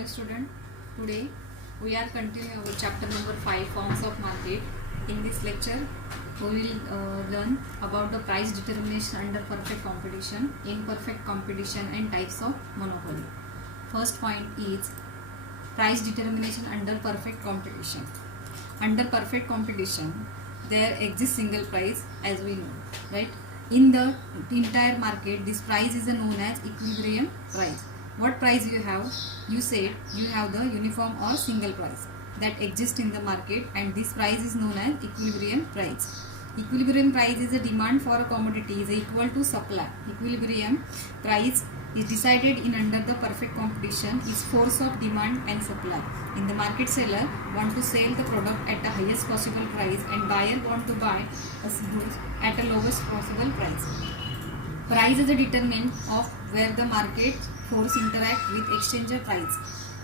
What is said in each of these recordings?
Hello student, today we are continuing our chapter number 5 forms of market. In this lecture we will learn about the price determination under perfect competition, imperfect competition and types of monopoly. First point is price determination under perfect competition. Under perfect competition there exists single price as we know, right? In the entire market this price is known as equilibrium price. What price you have? You said you have the uniform or single price that exists in the market, and this price is known as equilibrium price. Equilibrium price is a demand for a commodity is equal to supply. Equilibrium price is decided in under the perfect competition is force of demand and supply. In the market, seller want to sell the product at the highest possible price and buyer want to buy goods at the lowest possible price. Price is a determinant of where the market force interact with exchanger price.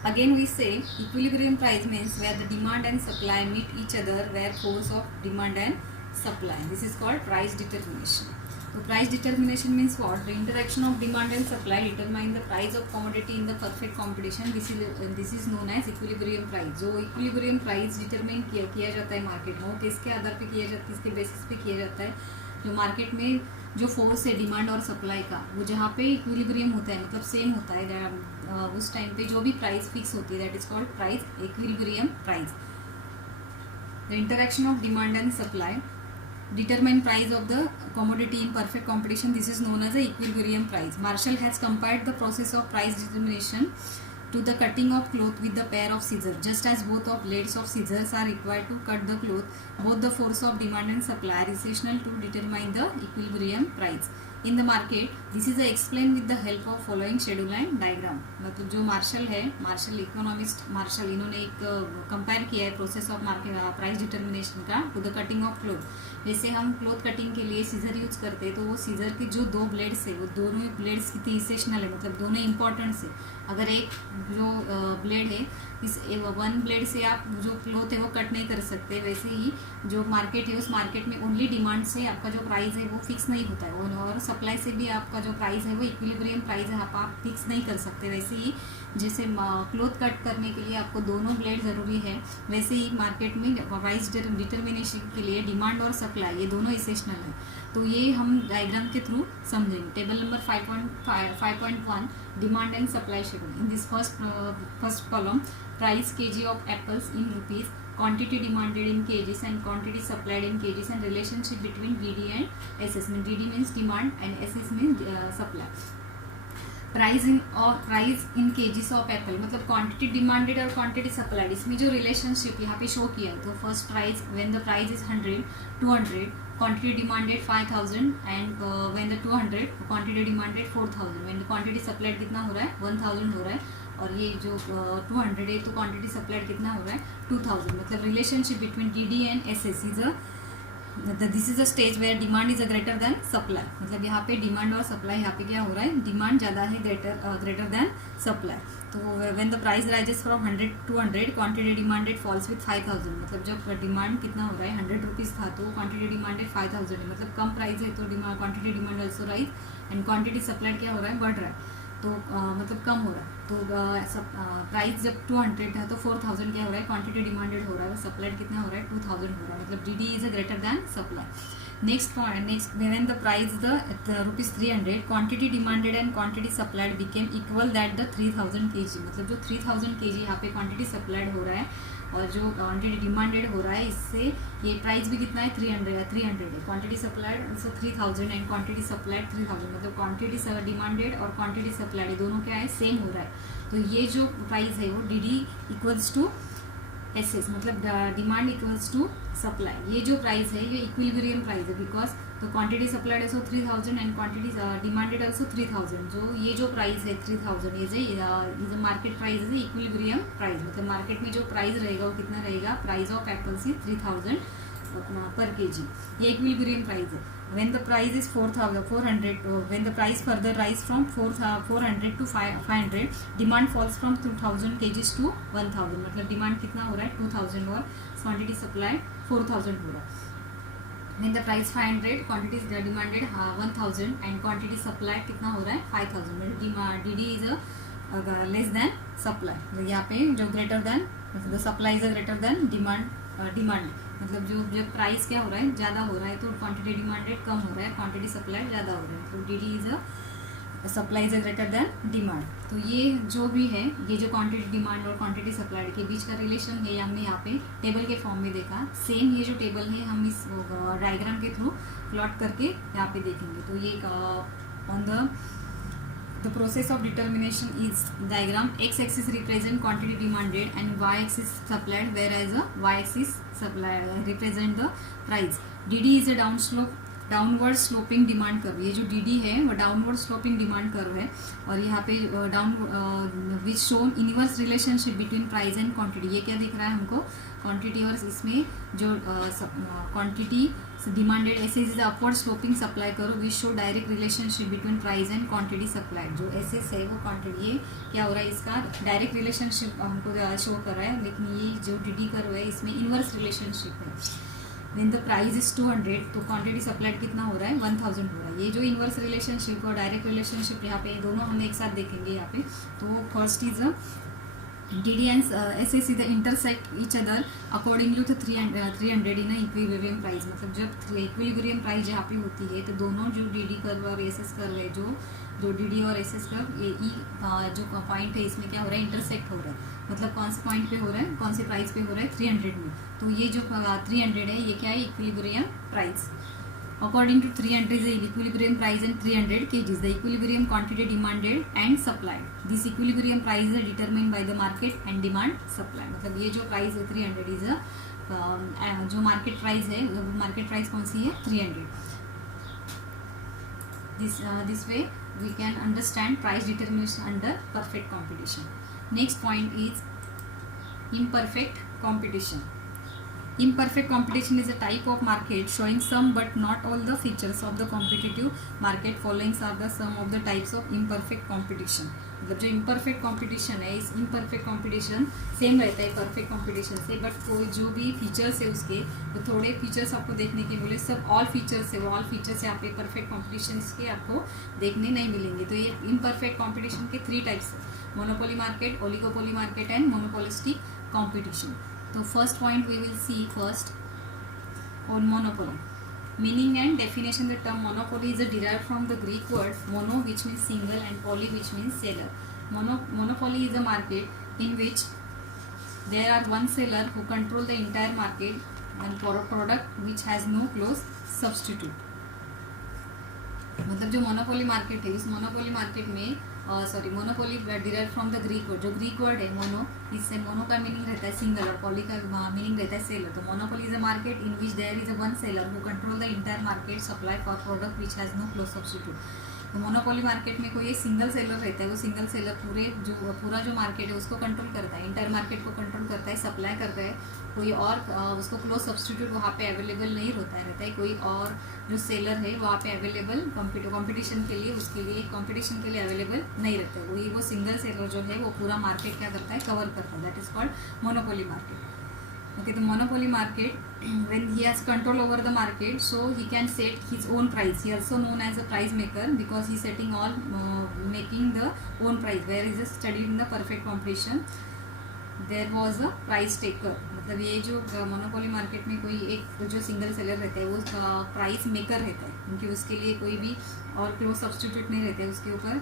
Again we say equilibrium price means where the demand and supply meet each other, where force of demand and supply. This is called price determination. So price determination means what? The interaction of demand and supply determine the price of commodity in the perfect competition. This is known as equilibrium price. जो equilibrium price determine किया जाता है market में, वो किसके आधार पे किया जाता है, किसके बेसिस पे किया जाता है? जो मार्केट में जो फोर्स है डिमांड और सप्लाई का, वो जहाँ पे इक्विलिब्रियम होता है मतलब सेम होता है, उस टाइम पे जो भी प्राइस फिक्स होती है that is called price equilibrium price. The interaction of demand and supply determine price of the commodity in perfect competition. This is known as the equilibrium price. Marshall has compared the process of price determination to the cutting of cloth with the pair of scissors. Just as both of blades of scissors are required to cut the cloth, both the force of demand and supply are essential to determine the equilibrium price. In the market, this is explained with the help of following schedule and diagram. मतलब जो martial है, martial economist martial, इन्होंने एक compare किया है process of market price determination का to the cutting of cloth. जैसे हम क्लोथ कटिंग के लिए सीजर यूज करते हैं तो वो सीजर के जो दो ब्लेड्स है वो दोनों ही ब्लेड्स कितने इसेशनल है, मतलब दोनों इंपॉर्टेंट है. अगर एक जो ब्लेड है इस वन ब्लेड से आप जो क्लोथ है वो कट नहीं कर सकते, वैसे ही जो मार्केट है उस मार्केट में ओनली डिमांड से आपका जो प्राइस है वो फिक्स नहीं होता है, और सप्लाई से भी आपका जो प्राइस है वो इक्विलिब्रियम प्राइस है आप फिक्स नहीं कर सकते. वैसे ही जैसे क्लोथ कट करने के लिए आपको दोनों ब्लेड ज़रूरी है, वैसे ही मार्केट में प्राइस डिटर्मिनेशन के लिए डिमांड और सप्लाई ये दोनों इसेशनल है. तो ये हम डायग्राम के थ्रू समझेंगे. Table number 5.1 demand and supply schedule. In this first column price kg of apples in rupees, quantity demanded in kgs and quantity supplied in kgs, and relationship between DD and SS. means DD means demand and SS means supply. Price in kgs of Apple मतलब quantity demanded और quantity supplied, इसमें जो relationship यहाँ पे show किया है. तो first price when the price is 100, 200, quantity demanded 5000 and when the 200 quantity demanded 4000, when the quantity supplied कितना हो रहा है 1000 हो रहा है, और ये जो 200 है तो क्वांटिटी सप्लाइड कितना हो रहा है 2000. मतलब relationship between DD and SS is this is a stage where demand is a greater than supply. मतलब यहाँ पे डिमांड और सप्लाई यहाँ पे क्या हो रहा है, डिमांड ज़्यादा है ग्रेटर देन सप्लाई. तो when the price rises from 100 to 100 quantity demanded falls with 5000. मतलब जब डिमांड कितना हो रहा है 100 रुपीज़ था तो क्वांटिटी डिमांडेड 5000 है, मतलब कम प्राइस है तो quantity demand also rise and quantity supplied क्या हो रहा है बढ़ रहा है, तो मतलब कम हो रहा है. तो प्राइस जब 200 था तो 4000 क्या हो रहा है क्वांटिटी डिमांडेड हो रहा है, सप्लाइड कितना हो रहा है 2000 हो रहा है, मतलब DD is a greater than supply. Next point, next when the price the rupees 300 quantity demanded and quantity supplied became equal that the 3000 kg. मतलब जो 3000 kg यहाँ पे क्वांटिटी सप्लाइड हो रहा है और जो क्वांटिटी डिमांडेड हो रहा है, इससे ये प्राइस भी कितना है 300 है. Quantity supplied so 3000 and quantity supplied 3000, मतलब क्वांटिटी डिमांडेड और क्वांटिटी सप्लाइड दोनों क्या है सेम हो रहा है. तो ये जो प्राइस है वो DD इक्वल्स टू SS, मतलब डिमांड इक्वल्स टू सप्लाई. ये जो प्राइस है ये इक्विलिब्रियम प्राइस है बिकॉज तो quantity supplied also 3000 and quantity demanded also 3000. जो ये जो प्राइस है 3000 is a market price is equilibrium price. मतलब मार्केट में जो प्राइस रहेगा वो कितना रहेगा, प्राइस ऑफ एप्पल्स इज 3000 पर kg. ये इक्विलिब्रियम प्राइस है. when the price is 400 when the price further rise from 400 to 500, demand falls from 2000 kgs to 1000. मतलब डिमांड कितना हो रहा है 2000 और क्वांटिटी सप्लाई 4000 हो रहा है. when the price 500 quantity is demanded 1000 and quantity supply कितना हो रहा है 5000. मतलब DD is a less than supply, यहाँ पे जो greater than the supply is greater than demand, मतलब जो जब प्राइस क्या हो रहा है ज़्यादा हो रहा है तो क्वांटिटी डिमांडेड कम हो रहा है, क्वांटिटी सप्लाई ज़्यादा हो रहा है, तो D D is supply is greater than demand. तो ये जो भी है, ये जो क्वांटिटी डिमांड और क्वांटिटी सप्लाई के बीच का रिलेशन है, ये हमने यहाँ पे टेबल के फॉर्म में देखा। सेम ये जो टेबल है हम इस डायग्राम के थ्रू प्लॉट करके यहाँ पे देखेंगे। तो ये on the process of determination is diagram, x axis represent quantity demanded and y axis supplied, whereas y axis supply represent the price. dd is a downward sloping demand curve, ये जो dd है वो downward sloping demand curve है, और यहाँ पे down which show inverse relationship between price and quantity. ये क्या दिख रहा है हमको, क्वांटिटी और इसमें जो क्वांटिटी डिमांडेड ऐसे इज अपवर्ड स्लोपिंग सप्लाई करो which show direct relationship between price and quantity supply. जो एसेस है वो क्वांटिटी, ये क्या हो रहा है, इसका डायरेक्ट रिलेशनशिप हमको शो कर रहा है, लेकिन ये जो dd कर्व है इसमें इनवर्स रिलेशनशिप है। व्हेन द प्राइस इज 200 तो क्वांटिटी सप्लाइड कितना हो रहा है, 1000 हो रहा है। ये जो इनवर्स रिलेशनशिप और डायरेक्ट रिलेशनशिप यहाँ पे दोनों हम एक साथ देखेंगे यहाँ पे। तो first is DD and SS is the intersect each other according to 300 in a equilibrium price, मतलब जब इक्विलिब्रियम प्राइस यहाँ पे होती है तो दोनों जो DD कर्व और SS कर्व है, जो DD और SS कर्व, ये जो पॉइंट है इसमें क्या हो रहा है, इंटरसेक्ट हो रहा है, मतलब कौन से पॉइंट पे हो रहा है, कौन से प्राइस पे हो रहा है, 300 में। तो ये जो 300 है ये क्या है, equilibrium price. According to 300 is the equilibrium price and 300 kgs, the equilibrium quantity demanded and supplied. This equilibrium price is determined by the market and demand supply. मतलब ये जो प्राइस है 300 is जो मार्केट प्राइस है, market price कौन सी है, 300. This way we can understand price determination under perfect competition. Next point is imperfect competition. Imperfect competition is a type of market showing some but not all the features of the competitive market. Following are the some of the types of imperfect competition. मतलब जो imperfect competition है, इस imperfect competition same रहता है perfect competition से, but कोई जो भी फीचर्स है उसके तो थोड़े फीचर्स आपको देखने के बोले, सब ऑल फीचर्स है, वो ऑल फीचर्स यहाँ पे perfect competition के आपको देखने नहीं मिलेंगे। तो ये imperfect competition के 3 टाइप्स है, monopoly market, oligopoly market and monopolistic competition. So first point we will see first on monopoly. Meaning and definition. The term monopoly is derived from the Greek word mono, which means single, and poly, which means seller. Monopoly is a market in which there are one seller who control the entire market and for a product which has no close substitute. मतलब जो monopoly market है, इस monopoly market में monopoly derive from the Greek word, जो Greek word है mono, इससे mono का meaning रहता है सिंगल और पॉली का मीनिंग रहता है सेलर। तो monopoly is a market in which there is a one seller who control the entire market supply for product which has no close substitute. तो मोनोपोली मार्केट में कोई एक सिंगल सेलर रहता है, वो सिंगल सेलर पूरा जो मार्केट है उसको कंट्रोल करता है, इंटायर मार्केट को कंट्रोल करता है, सप्लाई करता है, कोई और उसको क्लोज सब्स्टिट्यूट वहाँ पे अवेलेबल नहीं रहता है, कोई और जो सेलर है वहाँ पे अवेलेबल कंपटीशन के लिए, उसके लिए कंपटीशन के लिए अवेलेबल नहीं रहता है। वो सिंगल सेलर जो है वो पूरा मार्केट क्या करता है, कवर करता है, that is called monopoly market. Okay, the monopoly market, when he has control over the market, so he can set his own price. He also known as a price maker because he setting all making the own price. Where is studied in the perfect competition, there was a price taker. मतलब ये जो monopoly market में कोई एक जो single seller रहता है वो प्राइस मेकर रहता है, क्योंकि उसके लिए कोई भी और क्लोज सब्स्टिट्यूट नहीं रहता है, उसके ऊपर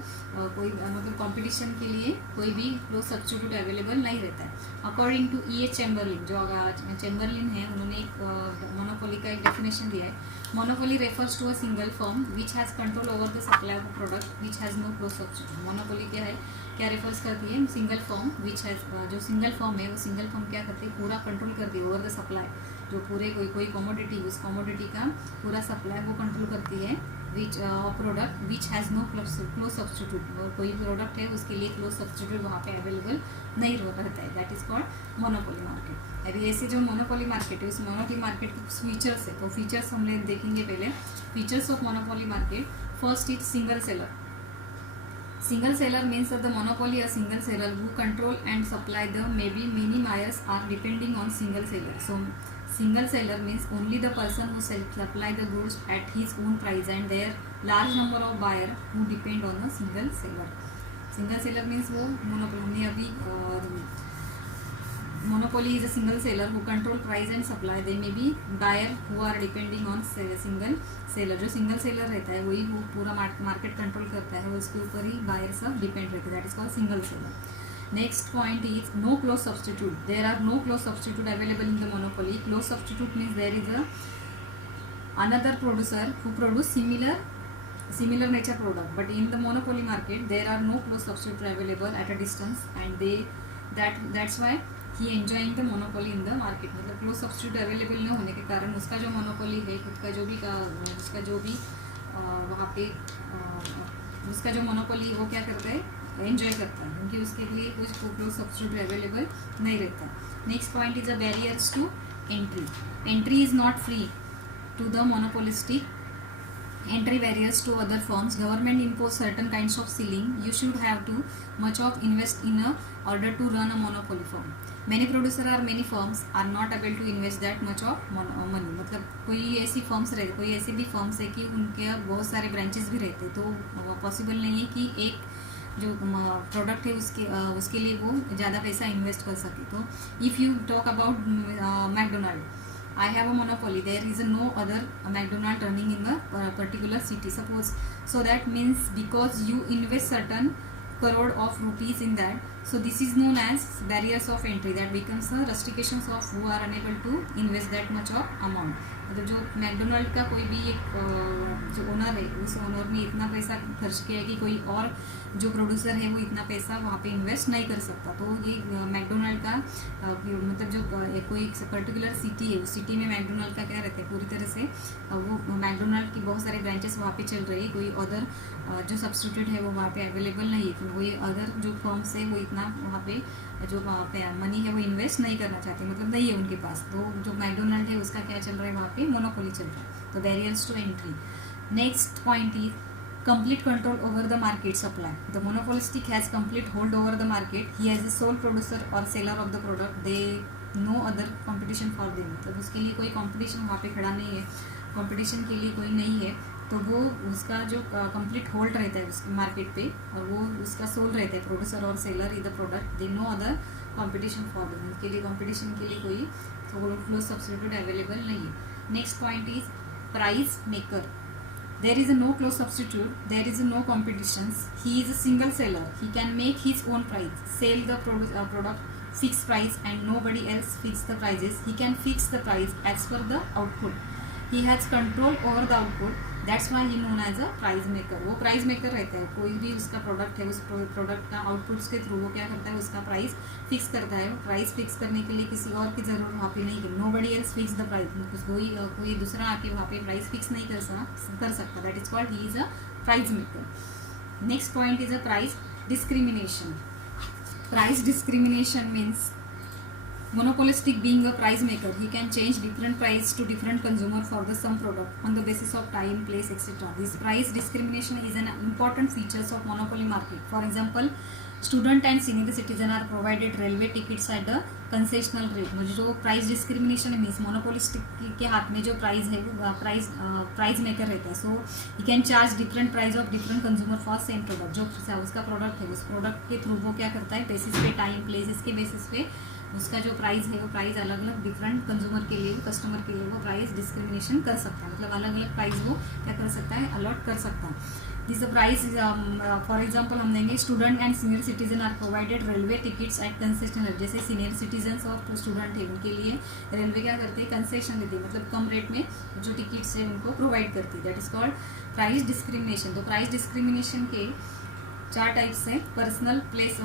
कोई मतलब कंपटीशन के लिए कोई भी क्लोज सब्स्टिट्यूट अवेलेबल नहीं रहता है। According to E. H. Chamberlin, जो चैम्बरलिन है, उन्होंने एक मोनोपोली का एक डेफिनेशन दिया है। Monopoly refers to a single firm which has control over the supply of product which has no close substitute. Monopoly क्या है, क्या रेफर्स करती है, सिंगल फर्म विच हैज़, जो सिंगल फर्म है वो सिंगल फर्म क्या करती है, पूरा कंट्रोल करती है ओवर द सप्लाई, जो पूरे कोई कमोडिटी, उस कमोडिटी का पूरा सप्लाई वो कंट्रोल करती है, which product which has no close substitute, और कोई प्रोडक्ट है उसके लिए क्लोज सब्स्टिट्यूट वहाँ पे अवेलेबल नहीं रहता है, that is called monopoly market. अभी ऐसे जो मोनोपोली मार्केट है, उस मोनोपोली मार्केट के फीचर्स है, तो फीचर्स हम लोग देखेंगे पहले। Features of monopoly market, first is single seller. Single seller means that the monopoly a single seller who control and supply the maybe many buyers are depending on single seller. So single seller means only the person who supply the goods at his own price and there large number of buyer who depend on a single seller. Single seller means वो monopoly, हमने अभी monopoly is a single seller who control price and supply, they may be buyer who are depending on single seller. जो single seller रहता है वही वो पूरा market control करता है, वो उसके ऊपर ही बायर सब डिपेंड रहते हैं, that is called single seller. Next point is no close substitute, there are no close substitute available in the monopoly. Close substitute means there is a another producer who produce similar nature product, but in the monopoly market there are no close substitute available at a distance, and that's why he enjoying the monopoly in the market। मतलब close substitute available न होने के कारण उसका जो monopoly है, खुद का जो भी वहाँ पे उसका जो monopoly वो क्या करता है, एंजॉय करता है, क्योंकि उसके लिए कुछ close substitute अवेलेबल नहीं रहता। Next point is a barriers to entry. Entry is not free to the monopolistic entry barriers to other firms. Government impose certain kinds of ceiling. You should have too much of invest in a order to run a monopoly firm. Many producer or many firms are not able to invest that much of money। मतलब कोई ऐसी firms रहते, कोई ऐसे भी firms है कि उनके बहुत सारे ब्रांचेस भी रहते, तो पॉसिबल नहीं है कि एक जो प्रोडक्ट है उसके लिए वो ज़्यादा पैसा इन्वेस्ट कर सके। तो if you talk about McDonald, I have a monopoly, there is no other McDonald running in the particular city, suppose, so that means because you invest certain crore of rupees in that, so this is known as barriers of entry, that becomes the restrictions of who are unable to invest that much of amount। मतलब जो McDonald का कोई भी एक जो owner है, उस owner ने इतना पैसा खर्च किया है कि कोई और जो प्रोड्यूसर है वो इतना पैसा वहाँ पे इन्वेस्ट नहीं कर सकता। तो ये मैकडोनल्ड का मतलब जो कोई पर्टिकुलर सिटी है, उस सिटी में मैकडोनल्ड का क्या रहता है, पूरी तरह से वो मैकडोनल्ड की बहुत सारे ब्रांचेस वहाँ पे चल रही है, कोई अदर जो सब्सटीट्यूट है वो वहाँ पे अवेलेबल नहीं है, कोई अदर जो फर्म्स है वो इतना वहाँ पे जो मनी है वो इन्वेस्ट नहीं करना चाहते, मतलब नहीं है उनके पास। तो जो मैकडोनल्ड है उसका क्या चल रहा है, वहाँ पे मोनोपोली चल रहा है, तो barriers to entry. Next point is complete control over the market supply. The monopolistic has complete hold over the market. He is the sole producer or seller of the product. They no other competition for them। मतलब उसके लिए कोई competition वहाँ पे खड़ा नहीं है, competition के लिए कोई नहीं है, तो वो उसका जो कंप्लीट होल्ड रहता है उसके मार्केट पे, और वो उसका सोल रहता है, प्रोड्यूसर और seller is the product, they know other competition for them. उसके लिए कंपटीशन के लिए कोई क्लोज सब्सटीट्यूट अवेलेबल नहीं है। Next point is price maker. There is no close substitute, there is no competitions, he is a single seller, he can make his own price, sell the product fixed price and nobody else fix the prices, he can fix the price as per the output, he has control over the output, that's why he known as a price maker। वो price maker रहता है, कोई भी उसका product है, उस product का outputs के थ्रू वो क्या करता है, उसका प्राइस फिक्स करता है। प्राइस फिक्स करने के लिए किसी और की ज़रूरत वहाँ पे नहीं है, nobody else fix the price, कोई दूसरा आके वहाँ पे प्राइस फिक्स नहीं कर सकता, that is called he is a price maker. Next point is a price discrimination. Price discrimination means monopolistic being a price maker, he can change different price to different consumer for the some product on the basis of time, place, etc. This price discrimination is an important features of monopoly market. For example, student and senior citizen are provided railway tickets at the concessional rate. मुझे जो price discrimination means monopolistic के हाथ में जो price है वो price maker रहता है, so he can charge different price of different consumer for same product. जो उसका प्रोडक्ट है उस प्रोडक्ट के थ्रू वो क्या करता है, बेसिस पे टाइम प्लेस इसके बेसिस पे उसका जो प्राइस है वो प्राइस अलग अलग डिफरेंट कंज्यूमर के लिए, कस्टमर के लिए वो प्राइस डिस्क्रिमिनेशन कर सकता है, मतलब अलग अलग प्राइस वो क्या कर सकता है, अलॉट कर सकता है। दिस प्राइस फॉर एग्जांपल हम देंगे student and senior citizen are provided railway tickets at concessional rate. जैसे सीनियर सिटीजन और स्टूडेंट है उनके लिए रेलवे क्या करते हैं, कंसेशन देती है, मतलब कम रेट में जो टिकट्स है उनको प्रोवाइड करती है, that is called price discrimination. तो प्राइस डिस्क्रिमिनेशन के चार टाइप्स हैं, personal, place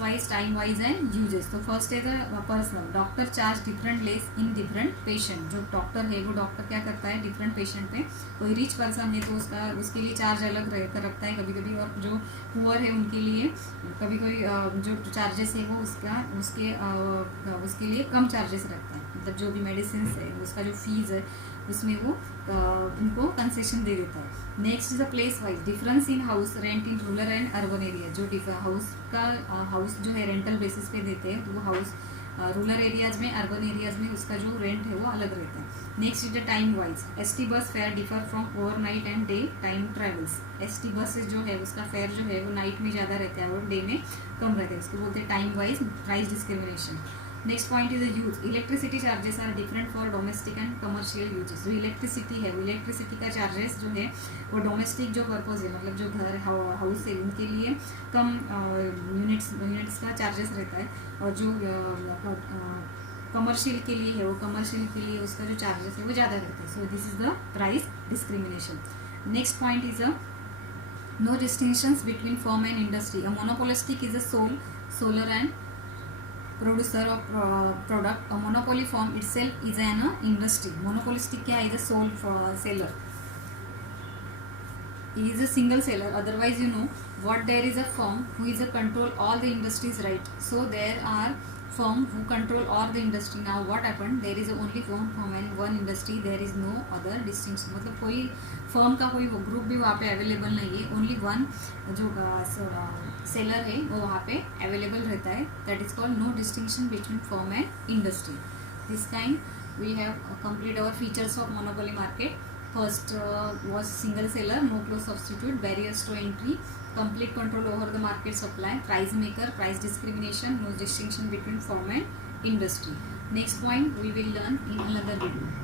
wise, time wise and uses. तो फर्स्ट है personal, doctor charge different less in different patient. जो डॉक्टर है वो डॉक्टर क्या करता है, डिफरेंट पेशेंट पे, कोई रिच पर्सन है तो उसके लिए चार्ज अलग रखता है कभी कभी, और जो पुअर है उनके लिए कभी कोई जो चार्जेस है वो उसके लिए कम चार्जेस रखता है, मतलब जो भी मेडिसिन है उसका जो फीस है उसमें वो उनको कंसेशन दे देता है। Next is a place wise, difference in house rent in rural and urban area. जो हाउस जो है रेंटल बेसिस पे देते हैं, तो वो हाउस रूरल एरियाज में, अर्बन एरियाज में उसका जो रेंट है वो अलग रहता है. Next is the time wise. ST bus fair differ from overnight and day time travels. ST buses जो है उसका फेयर जो है वो नाइट में ज़्यादा रहता है और डे में कम रहता है, इसको बोलते हैं time wise price discrimination. Next point is the use. Electricity charges are different for domestic and commercial uses. जो इलेक्ट्रिसिटी है, वो इलेक्ट्रिसिटी का चार्जेस जो है वो डोमेस्टिक जो पर्पज है, मतलब जो घर हाउस है उनके लिए कम यूनिट्स का चार्जेस रहता है, और जो कमर्शियल के लिए है वो कमर्शियल के लिए उसका जो चार्जेस है वो ज़्यादा रहता है. So this is the price discrimination. Next point is a no distinctions between firm and industry. A monopolistic is a solar and producer of product. A monopoly firm itself is an industry. Monopolistic क्या is a sole seller. He is a single seller. Otherwise, you know what, there is a firm who is a control all the industries, right? So there are firm who control all the industry. Now what happened, there is only one firm and one industry, there is no other distinction. मतलब कोई firm का कोई group भी वहाँ पे available नहीं है, only one जो सेलर है वो वहाँ पे अवेलेबल रहता है. That is called no distinction between firm and industry. This time we have complete our features of monopoly market. First was single seller, no close substitute, barriers to entry, complete control over the market supply, price maker, price discrimination, no distinction between firm and industry. Next point we will learn in another video.